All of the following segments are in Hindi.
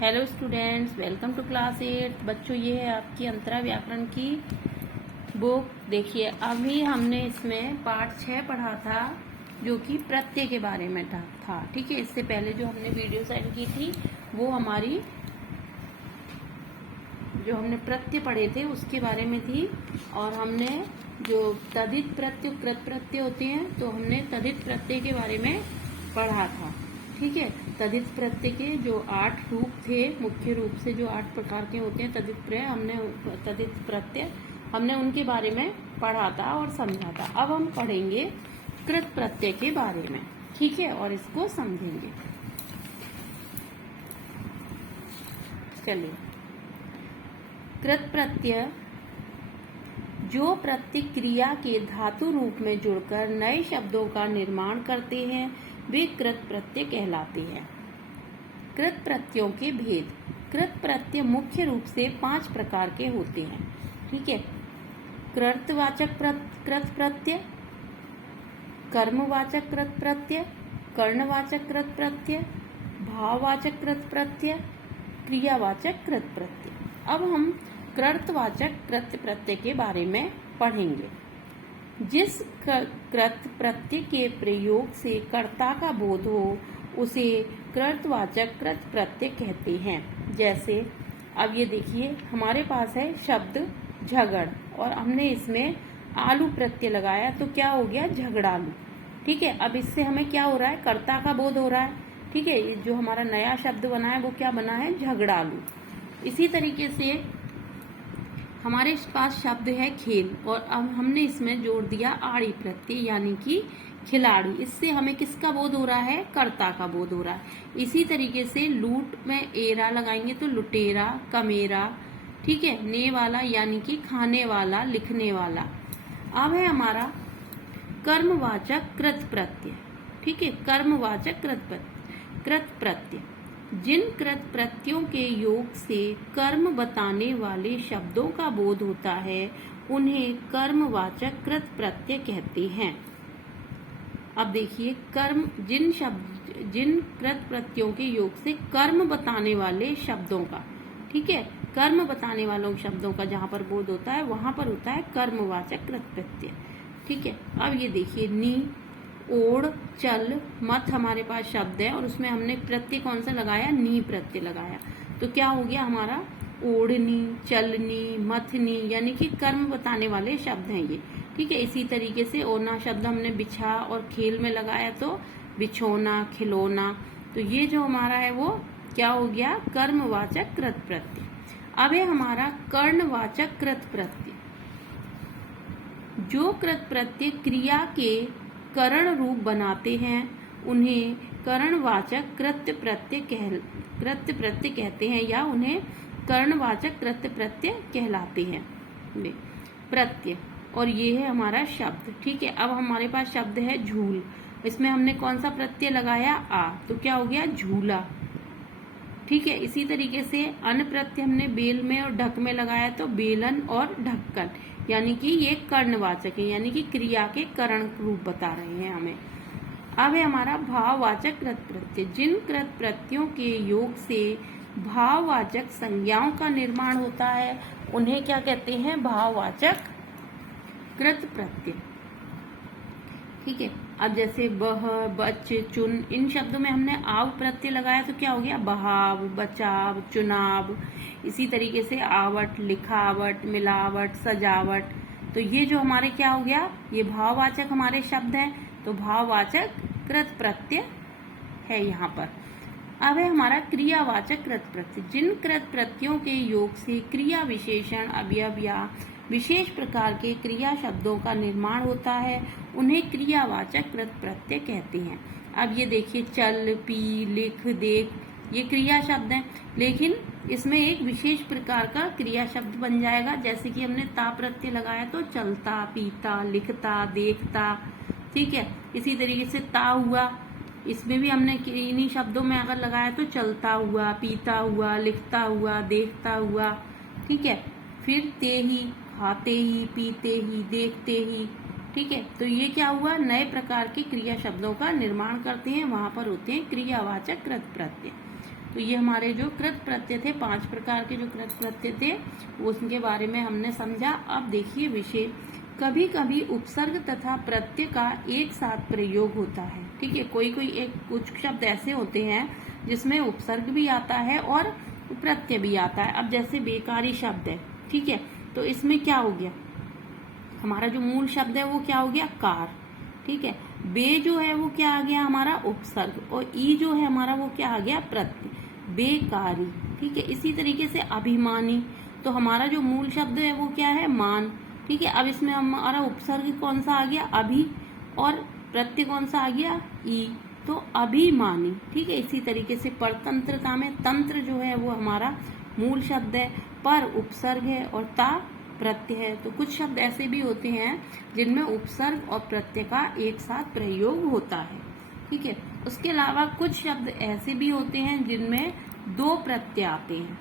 Hello students, welcome to class 8। बच्चों, ये है आपकी अंतरा व्याकरण की बुक। देखिए, अभी हमने इसमें पाठ 6 पढ़ा था, जो कि प्रत्यय के बारे में था। ठीक है, इससे पहले जो हमने वीडियो सेंड की थी वो हमारी जो हमने प्रत्यय पढ़े थे उसके बारे में थी। और हमने जो तदित प्रत्यय कृत प्रत्यय होते हैं, तो हमने तदित प्रत्यय के बारे में पढ़ा था। ठीक है, तदित प्रत्यय के जो 8 रूप थे, मुख्य रूप से जो 8 प्रकार के होते हैं तदित प्रत्यय हमने उनके बारे में पढ़ा था और समझा था। अब हम पढ़ेंगे कृत प्रत्यय के बारे में। ठीक है, और इसको समझेंगे। चलिए, कृत प्रत्यय जो प्रतिक्रिया के धातु रूप में जुड़कर नए शब्दों का निर्माण करते हैं, वे कृत प्रत्यय कहलाते हैं। कृत प्रत्ययों के भेद। कृत प्रत्यय मुख्य रूप से 5 प्रकार के होते हैं। ठीक है, कर्तवाचक कृत प्रत्यय, कर्मवाचक कृत प्रत्यय, कर्णवाचक कृत प्रत्यय, भाववाचक कृत प्रत्यय, क्रियावाचक कृत प्रत्यय। अब हम कर्तवाचक कृत प्रत्यय के बारे में पढ़ेंगे। जिस कृत प्रत्यय के प्रयोग से कर्ता का बोध हो उसे कर्तवाचक कृत प्रत्यय कहते हैं। जैसे अब ये देखिए, हमारे पास है शब्द झगड़ और हमने इसमें आलू प्रत्यय लगाया, तो क्या हो गया? झगड़ालू। ठीक है, अब इससे हमें क्या हो रहा है? कर्ता का बोध हो रहा है। ठीक है, ये जो हमारा नया शब्द बना है वो क्या बना है? झगड़ालू। इसी तरीके से हमारे पास शब्द है खेल और अब हमने इसमें जोड़ दिया आड़ी प्रत्यय, यानी कि खिलाड़ी। इससे हमें किसका बोध हो रहा है? कर्ता का बोध हो रहा है। इसी तरीके से लूट में एरा लगाएंगे तो लुटेरा, कमेरा। ठीक है, ने वाला यानी कि खाने वाला, लिखने वाला। अब है हमारा कर्मवाचक कृत प्रत्यय। ठीक है, कर्मवाचक कृत प्रत्यय जिन कृत प्रत्ययों के योग से कर्म बताने वाले शब्दों का बोध होता है, उन्हें कर्मवाचक कृत प्रत्यय कहते हैं। अब देखिए, जिन कृत प्रत्ययों के योग से कर्म बताने वाले शब्दों का, ठीक है, कर्म बताने वालों शब्दों का जहां पर बोध होता है वहां पर होता है कर्मवाचक कृत प्रत्यय। ठीक है, अब ये देखिए, नी, ओढ़, चल, मत हमारे पास शब्द है और उसमें हमने प्रत्यय कौन सा लगाया? नी प्रत्यय लगाया। तो क्या हो गया हमारा? ओढ़नी, चलनी, मथनी, यानी कि कर्म बताने वाले शब्द हैं ये। ठीक है, इसी तरीके से ओना शब्द हमने बिछा और खेल में लगाया तो बिछोना, खिलौना। तो ये जो हमारा है वो क्या हो गया? कर्मवाचक कृत प्रत्यय। अब है हमारा कर्णवाचक कृत प्रत्यय। जो कृत प्रत्यय क्रिया के करण रूप बनाते हैं, उन्हें करणवाचक कृत्य प्रत्यय कहते हैं या उन्हें कर्णवाचक कृत्य प्रत्यय कहलाते हैं। प्रत्यय, और ये है हमारा शब्द। ठीक है, अब हमारे पास शब्द है झूल। इसमें हमने कौन सा प्रत्यय लगाया? आ, तो क्या हो गया? झूला। ठीक है, इसी तरीके से अन प्रत्यय हमने बेल में और ढक में लगाया तो बेलन और ढक्कन, यानी कि ये कर्णवाचक है, यानी कि क्रिया के करण रूप बता रहे हैं हमें। अब है हमारा भाववाचक कृत प्रत्यय। जिन कृत प्रत्ययों के योग से भाववाचक संज्ञाओं का निर्माण होता है, उन्हें क्या कहते हैं? भाववाचक कृत प्रत्यय। ठीक है, अब जैसे बह, बच, चुन, इन शब्दों में हमने आव प्रत्यय लगाया तो क्या हो गया? बहाव, बचाव, चुनाव। इसी तरीके से आवट, लिखावट, मिलावट, सजावट। तो ये जो हमारे क्या हो गया? ये भाववाचक हमारे शब्द हैं, तो भाववाचक कृत प्रत्यय है यहाँ पर। अब है हमारा क्रियावाचक कृत प्रत्यय। जिन कृत प्रत्ययों के योग से क्रिया विशेषण, अवयव या विशेष प्रकार के क्रिया शब्दों का निर्माण होता है, उन्हें क्रियावाचक कृत प्रत्यय कहते हैं। अब ये देखिए, चल, पी, लिख, देख, ये क्रिया शब्द हैं, लेकिन इसमें एक विशेष प्रकार का क्रिया शब्द बन जाएगा। जैसे कि हमने ता प्रत्यय लगाया तो चलता, पीता, लिखता, देखता। ठीक है, इसी तरीके से ता हुआ, इसमें भी हमने इन्हीं शब्दों में अगर लगाया तो चलता हुआ, पीता हुआ, लिखता हुआ, देखता हुआ। ठीक है, फिर ते ही, खाते ही, पीते ही, देखते ही। ठीक है, तो ये क्या हुआ? नए प्रकार के क्रिया शब्दों का निर्माण करते हैं, वहां पर होते हैं क्रियावाचक कृत प्रत्यय। तो ये हमारे जो कृत प्रत्यय थे, 5 प्रकार के जो कृत प्रत्यय थे उसके बारे में हमने समझा। अब देखिए विषय, कभी कभी उपसर्ग तथा प्रत्यय का एक साथ प्रयोग होता है। ठीक है, कोई कोई एक कुछ शब्द ऐसे होते हैं जिसमें उपसर्ग भी आता है और प्रत्यय भी आता है। अब जैसे बेकारी शब्द है, ठीक है, तो इसमें क्या हो गया, हमारा जो मूल शब्द है वो क्या हो गया, कार। ठीक है, बे जो है वो क्या आ गया हमारा, उपसर्ग, और ई जो है हमारा वो क्या आ गया, प्रत्यय, बेकारी। ठीक है, इसी तरीके से अभिमानी, तो हमारा जो मूल शब्द है वो क्या है, मान। ठीक है, अब इसमें हमारा उपसर्ग कौन सा आ गया, अभी, और प्रत्यय कौन सा आ गया, ई, तो अभिमानी। ठीक है, इसी तरीके से परतंत्रता में तंत्र जो है वो हमारा मूल शब्द है, पर उपसर्ग है और ता प्रत्यय है। तो कुछ शब्द ऐसे भी होते हैं जिनमें उपसर्ग और प्रत्यय का एक साथ प्रयोग होता है। ठीक है, उसके अलावा कुछ शब्द ऐसे भी होते हैं जिनमें 2 प्रत्यय आते हैं,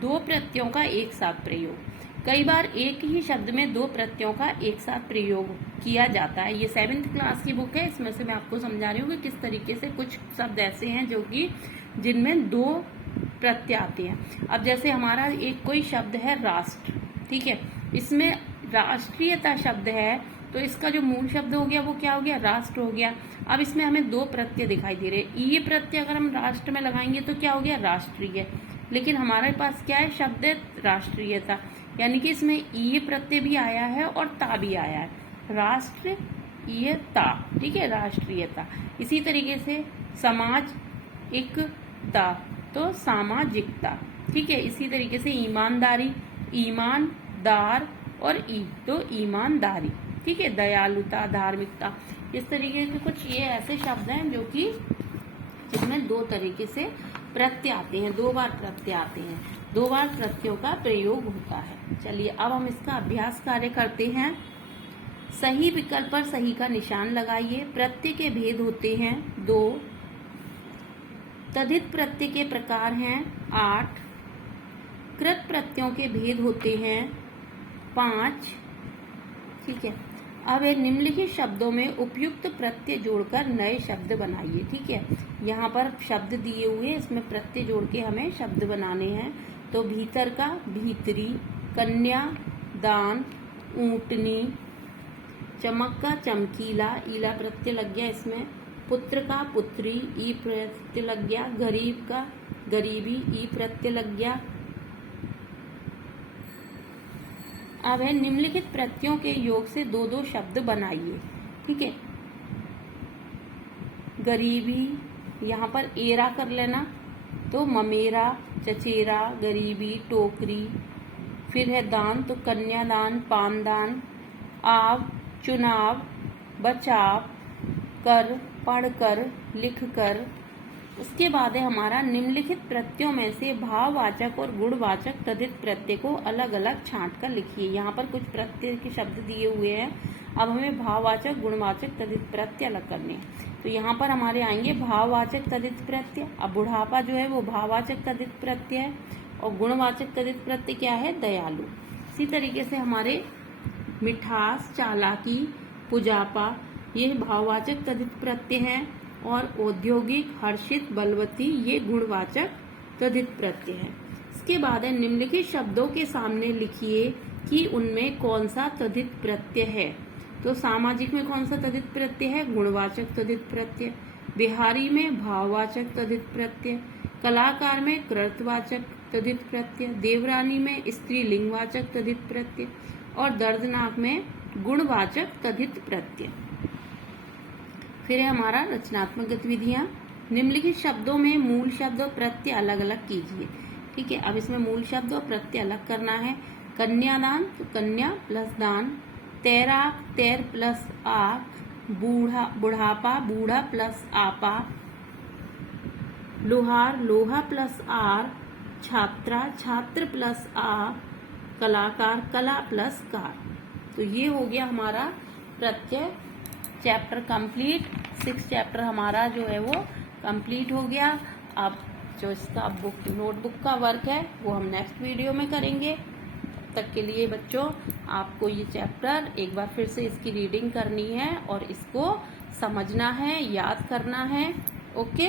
2 प्रत्ययों का एक साथ प्रयोग। कई बार एक ही शब्द में 2 प्रत्ययों का एक साथ प्रयोग किया जाता है। ये 7th क्लास की बुक है, इसमें से मैं आपको समझा रही हूँ कि किस तरीके से कुछ शब्द ऐसे हैं जो कि जिनमें 2 प्रत्यय आते हैं। अब जैसे हमारा एक कोई शब्द है राष्ट्र, ठीक है, इसमें राष्ट्रीयता शब्द है, तो इसका जो मूल शब्द हो गया वो क्या हो गया, राष्ट्र हो गया। अब इसमें हमें 2 प्रत्यय दिखाई दे रहे हैं, ये प्रत्यय अगर हम राष्ट्र में लगाएंगे तो क्या हो गया, राष्ट्रीय, लेकिन हमारे पास क्या है, शब्द है राष्ट्रीयता, यानी कि इसमें ये प्रत्यय भी आया है और ता भी आया है, राष्ट्रीयता। ठीक है, राष्ट्रीयता। इसी तरीके से समाज एकता, तो सामाजिकता। ठीक है, इसी तरीके से ईमानदारी, ईमानदार, और ई, तो ईमानदारी। ठीक है, दयालुता, धार्मिकता, इस तरीके के कुछ ये ऐसे शब्द हैं जो कि जिसमें 2 तरीके से प्रत्यय आते हैं, 2 बार प्रत्यय आते हैं, 2 बार प्रत्ययों का प्रयोग होता है। चलिए अब हम इसका अभ्यास कार्य करते हैं। सही विकल्प पर सही का निशान लगाइए। प्रत्यय के भेद होते हैं 2, तद्धित प्रत्यय के प्रकार हैं 8, कृत प्रत्ययों के भेद होते हैं 5। ठीक है, अब निम्नलिखित शब्दों में उपयुक्त प्रत्यय जोड़कर नए शब्द बनाइए। ठीक है, यहाँ पर शब्द दिए हुए, इसमें प्रत्यय जोड़ के हमें शब्द बनाने हैं। तो भीतर का भीतरी, कन्या दान, ऊंटनी, चमक का चमकीला, ईला प्रत्यय लग गया इसमें, पुत्र का पुत्री, ई प्रत्यय लग गया, गरीब का गरीबी, ई प्रत्यय लग गया। अब है निम्नलिखित प्रत्ययों के योग से 2-2 शब्द बनाइए। ठीक है, गरीबी, यहाँ पर एरा कर लेना, तो ममेरा, चचेरा, गरीबी, टोकरी। फिर है दान, तो कन्यादान, पानदान, आव, चुनाव, बचाव, कर, पढ़कर, लिखकर। उसके बाद है हमारा निम्नलिखित प्रत्ययों में से भाववाचक और गुणवाचक तद्धित प्रत्यय को अलग अलग छांट कर लिखिए। यहाँ पर कुछ प्रत्यय के शब्द दिए हुए हैं, अब हमें भाववाचक, गुणवाचक, तद्धित प्रत्यय अलग करने हैं। तो यहाँ पर हमारे आएंगे भाववाचक तद्धित प्रत्यय। अब बुढ़ापा जो है वो भाववाचक तद्धित प्रत्यय है, और गुणवाचक तद्धित प्रत्यय क्या है, दयालु। इसी तरीके से हमारे मिठास, चालाकी, पुजापा, ये भाववाचक तद्धित प्रत्यय हैं, और औद्योगिक, हर्षित, बलवती, ये गुणवाचक तद्धित प्रत्यय है। इसके बाद है निम्नलिखित शब्दों के सामने लिखिए कि उनमें कौन सा तद्धित प्रत्यय है। तो सामाजिक में कौन सा तद्धित प्रत्यय है, गुणवाचक तद्धित प्रत्यय। बिहारी में भाववाचक तद्धित प्रत्यय। कलाकार में कृतवाचक तद्धित प्रत्यय। देवरानी में स्त्रीलिंगवाचक तद्धित प्रत्यय, और दर्दनाक में गुणवाचक तद्धित प्रत्यय। फिर है हमारा रचनात्मक गतिविधियां। निम्नलिखित शब्दों में मूल शब्द और प्रत्यय अलग अलग कीजिए। ठीक है, अब इसमें मूल शब्द और प्रत्यय अलग करना है। कन्यादान, तो कन्या प्लस दान। तैराक, तैर प्लस आक। बुढ़ापा, बूढ़ा प्लस आपा। लोहार, लोहा प्लस आर। छात्रा, छात्र प्लस आ। कलाकार, कला प्लस कार। तो ये हो गया हमारा प्रत्यय चैप्टर कंप्लीट। 6 चैप्टर हमारा जो है वो कंप्लीट हो गया। अब जो इसका बुक नोटबुक का वर्क है वो हम नेक्स्ट वीडियो में करेंगे। तब तक के लिए बच्चों आपको ये चैप्टर एक बार फिर से इसकी रीडिंग करनी है और इसको समझना है, याद करना है। ओके।